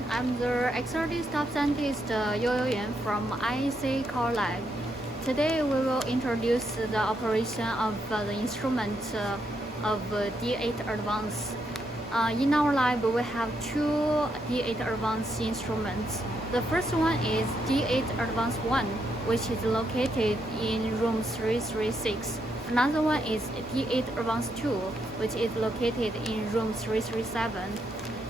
everyone, I'm the XRD staff scientist Yo Yan from IEC Core Lab. Today we will introduce the operation of the instrument of D8 Advanced. In our lab we have two D8 Advanced instruments. The first one is D8 Advanced 1, which is located in room 336. Another one is D8 Advanced 2, which is located in room 337.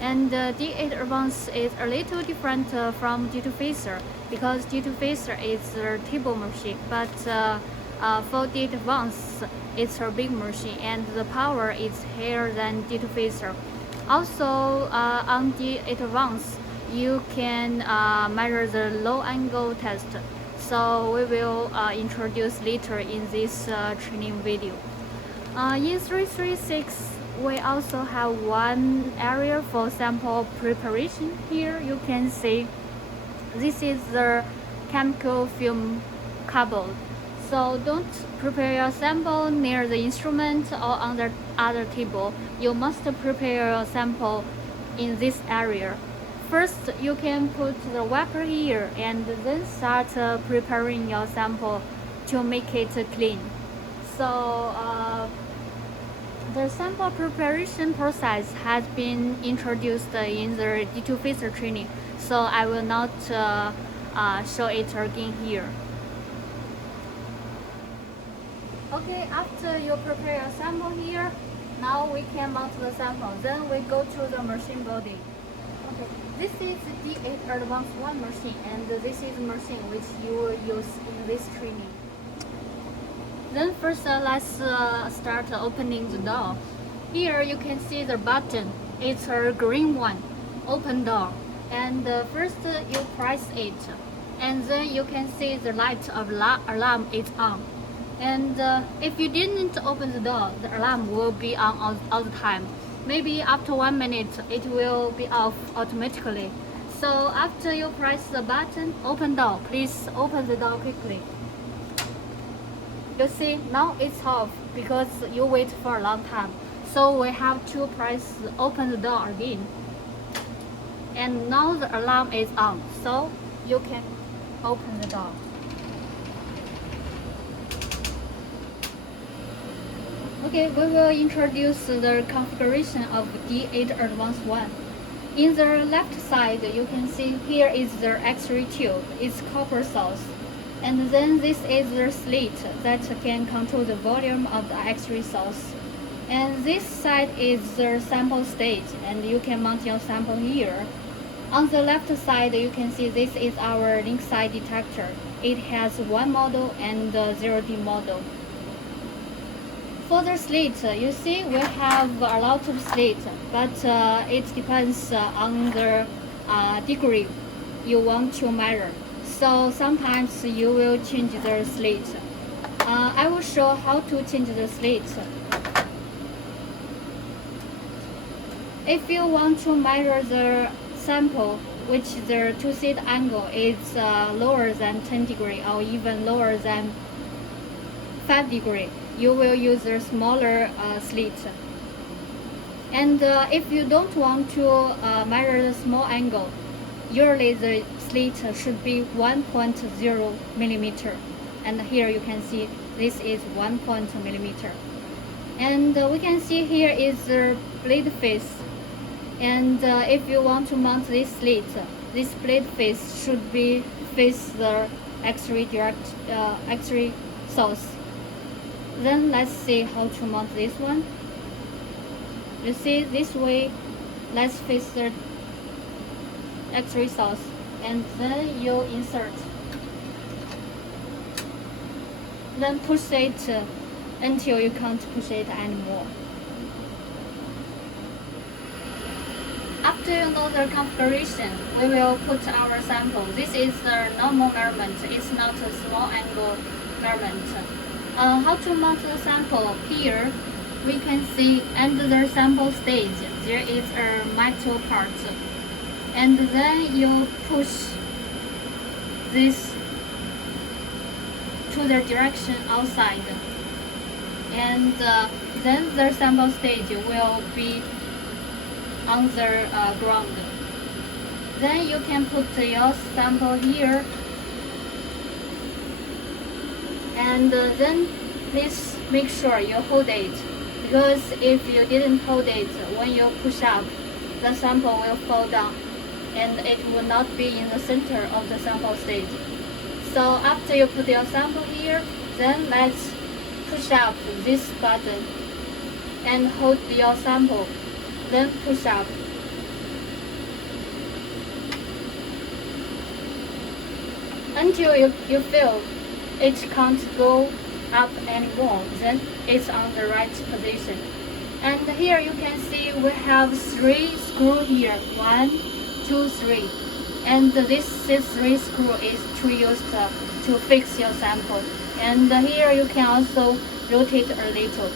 And D8 Advanced is a little different from D2 Phaser because D2 Phaser is a table machine, but for D8 Advanced it's a big machine and the power is higher than D2 Phaser. Also on D8 Advanced you can measure the low angle test. So we will introduce later in this training video. In 336 we also have one area for sample preparation. Here you can see this is the chemical film cupboard. So don't prepare your sample near the instrument or on the other table. You must prepare your sample in this area. First, you can put the wiper here and then start preparing your sample to make it clean. So the sample preparation process has been introduced in the D2 Phaser training, so I will not show it again here. Okay, after you prepare your sample here, now we can mount the sample. Then we go to the machine body. Okay, this is the D8 Advanced 1 machine, and this is the machine which you will use in this training. Then first let's start opening the door. Here you can see the button. It's a green one, open door. And first you press it, and then you can see the light of alarm is on. And if you didn't open the door, the alarm will be on all the time. Maybe after 1 minute it will be off automatically. So after you press the button, open door, please open the door quickly. You see, now it's off because you wait for a long time. So we have to press open the door again. And now the alarm is on, so you can open the door. Okay, we will introduce the configuration of D8 Advanced 1. In the left side, you can see here is the X-ray tube. It's copper source. And then this is the slit that can control the volume of the X-ray source. And this side is the sample stage, and you can mount your sample here. On the left side, you can see this is our link side detector. It has one model and the 0D model. For the slit, you see we have a lot of slits, but it depends on the degree you want to measure. So sometimes you will change the slit. I will show how to change the slit. If you want to measure the sample, which the two-slit angle is lower than 10 degrees or even lower than 5 degrees, you will use a smaller slit. And if you don't want to measure the small angle, usually the slit should be 1.0 millimeter. And here you can see this is 1 millimeter. And we can see here is the blade face. And if you want to mount this slit, this blade face should be face the X-ray X-ray source. Then let's see how to mount this one. You see this way, let's face the X-ray source, and then you insert. Then push it until you can't push it anymore. After you know the configuration, we will put our sample. This is the normal measurement. It's not a small angle measurement. How to mount the sample? Here we can see under the sample stage there is a metal part, and then you push this to the direction outside, and then the sample stage will be on the ground. Then you can put your sample here, and then please make sure you hold it, because if you didn't hold it, when you push up, the sample will fall down and it will not be in the center of the sample stage. So after you put your sample here, then let's push up this button and hold your sample, then push up. Until you feel it can't go up anymore, then it's on the right position. And here you can see we have 3 screws here, 1, 2, 3. And this 3 screw is to use to fix your sample. And here you can also rotate a little.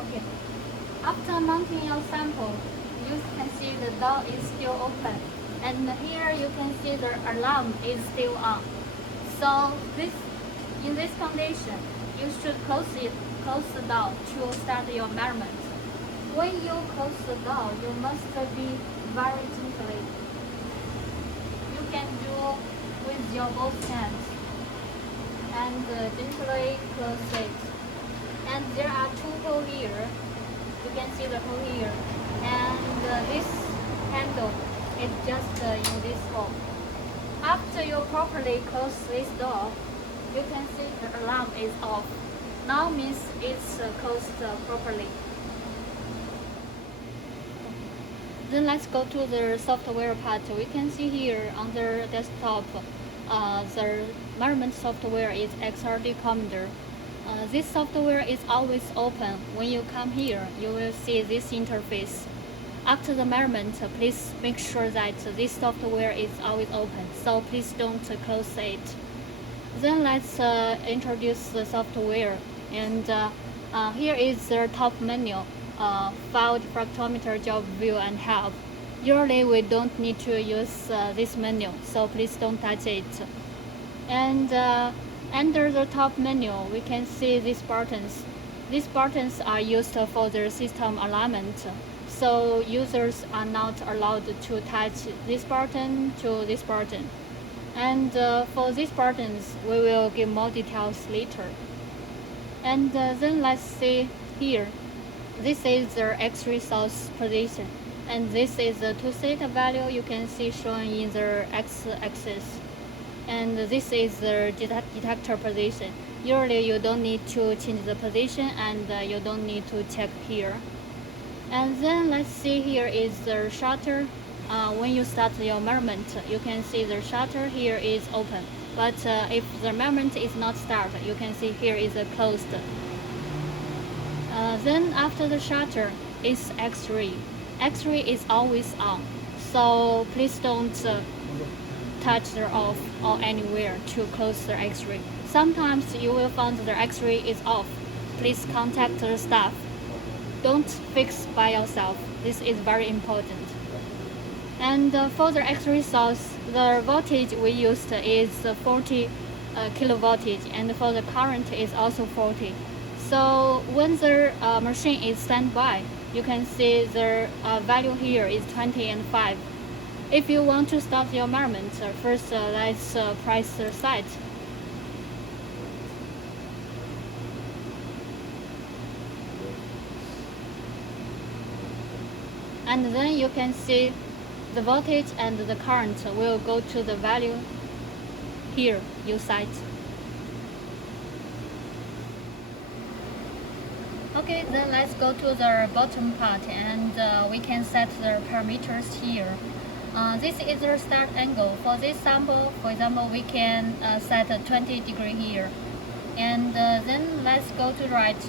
Okay. After mounting your sample, you can see the door is still open, and here you can see the alarm is still on. So in this condition, you should close the door to start your measurement. When you close the door, you must be very gently. You can do with your both hands and gently close it. And there are 2 holes here. You can see the hole here, and this handle is just in this hole. After you properly close this door, you can see the alarm is off. Now means it's closed properly. Then let's go to the software part. We can see here on the desktop, the measurement software is XRD Commander. This software is always open. When you come here, you will see this interface. After the measurement, please make sure that this software is always open, so please don't close it. Then let's introduce the software. And here is the top menu, file diffractometer, job view, and help. Usually we don't need to use this menu, so please don't touch it. And under the top menu, we can see these buttons. These buttons are used for the system alignment, so users are not allowed to touch this button to this button. And for these buttons, we will give more details later. And then let's see here. This is the X-ray source position, and this is the 2 theta value you can see showing in the x-axis. And this is the detector position. Usually you don't need to change the position, and you don't need to check here. And then let's see, here is the shutter. When you start your measurement, you can see the shutter here is open. But if the measurement is not started, you can see here is closed. Then after the shutter is X-ray. X-ray is always on, so please don't touch the off or anywhere to close the X-ray. Sometimes you will find the X-ray is off. Please contact the staff. Don't fix by yourself. This is very important. And for the X-ray source, the voltage we used is 40 kilovoltage, and for the current is also 40. So when the machine is standby, you can see the value here is 20 and 5. If you want to start your measurement, first let's press the start. And then you can see the voltage and the current will go to the value here you set. Okay, then let's go to the bottom part, and we can set the parameters here. This is the start angle. For this sample, for example, we can set a 20 degree here. And then let's go to the right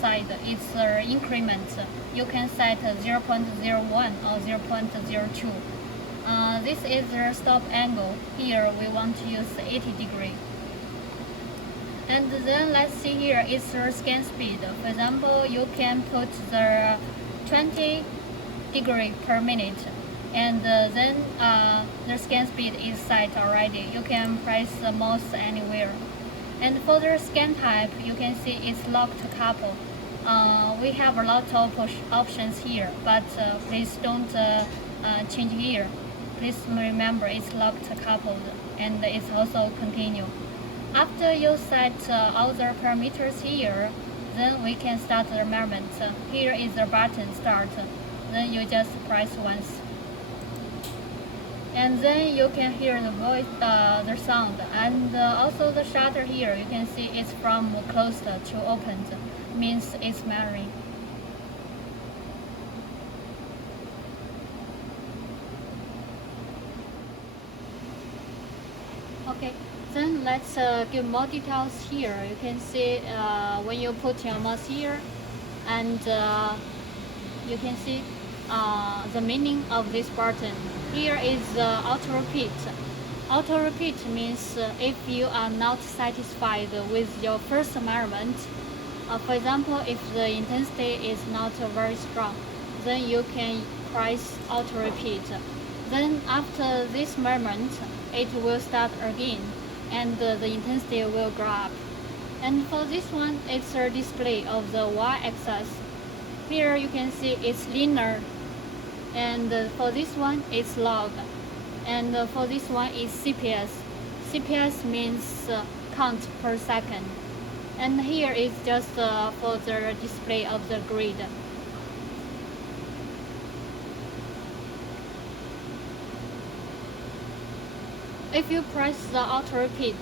side. It's the increment. You can set 0.01 or 0.02. This is the stop angle. Here we want to use 80 degree. And then let's see here, it's the scan speed. For example, you can put the 20 degree per minute, and then the scan speed is set already. You can press the mouse anywhere. And for the scan type, you can see it's locked couple. we have a lot of options here, but please don't change here. Please remember it's locked coupled and it's also continue. After you set all the parameters here, then we can start the measurement. Here is the button start. Then you just press once. And then you can hear the voice, the sound, and also the shutter here. You can see it's from closed to opened, means it's measuring. Okay, then let's give more details here. You can see when you put your mouse here, and you can see the meaning of this button. Here is auto repeat. Auto repeat means if you are not satisfied with your first measurement, for example, if the intensity is not very strong, then you can press auto repeat. Then after this measurement, it will start again and the intensity will go up. And for this one, it's a display of the y-axis. Here you can see it's linear, and for this one it's log, and for this one is CPS. CPS means count per second, and here is just for the display of the grid. If you press the auto repeat,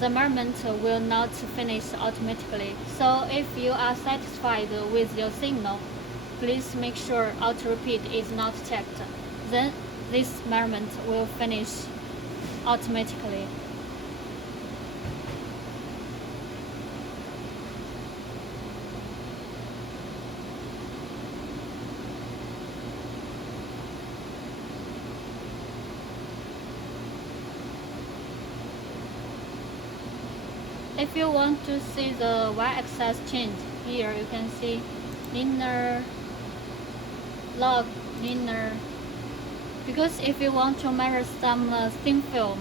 the measurement will not finish automatically. So if you are satisfied with your signal, please make sure auto repeat is not checked. Then this measurement will finish automatically. If you want to see the y-axis change, here you can see linear, log, linear. Because if you want to measure some thin film,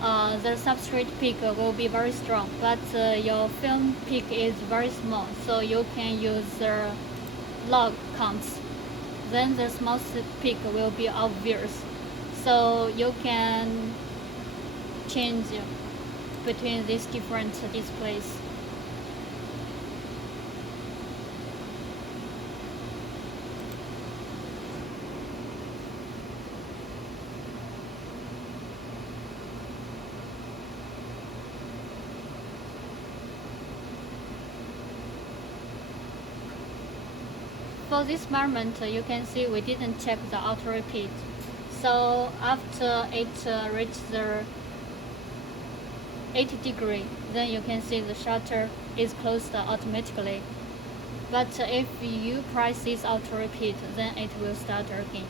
the substrate peak will be very strong, but your film peak is very small, so you can use the log counts. Then the small peak will be obvious, so you can change between these different displays. For this measurement, you can see we didn't check the auto repeat. So after it reached the 80 degree, then you can see the shutter is closed automatically. But if you press this auto repeat, then it will start again.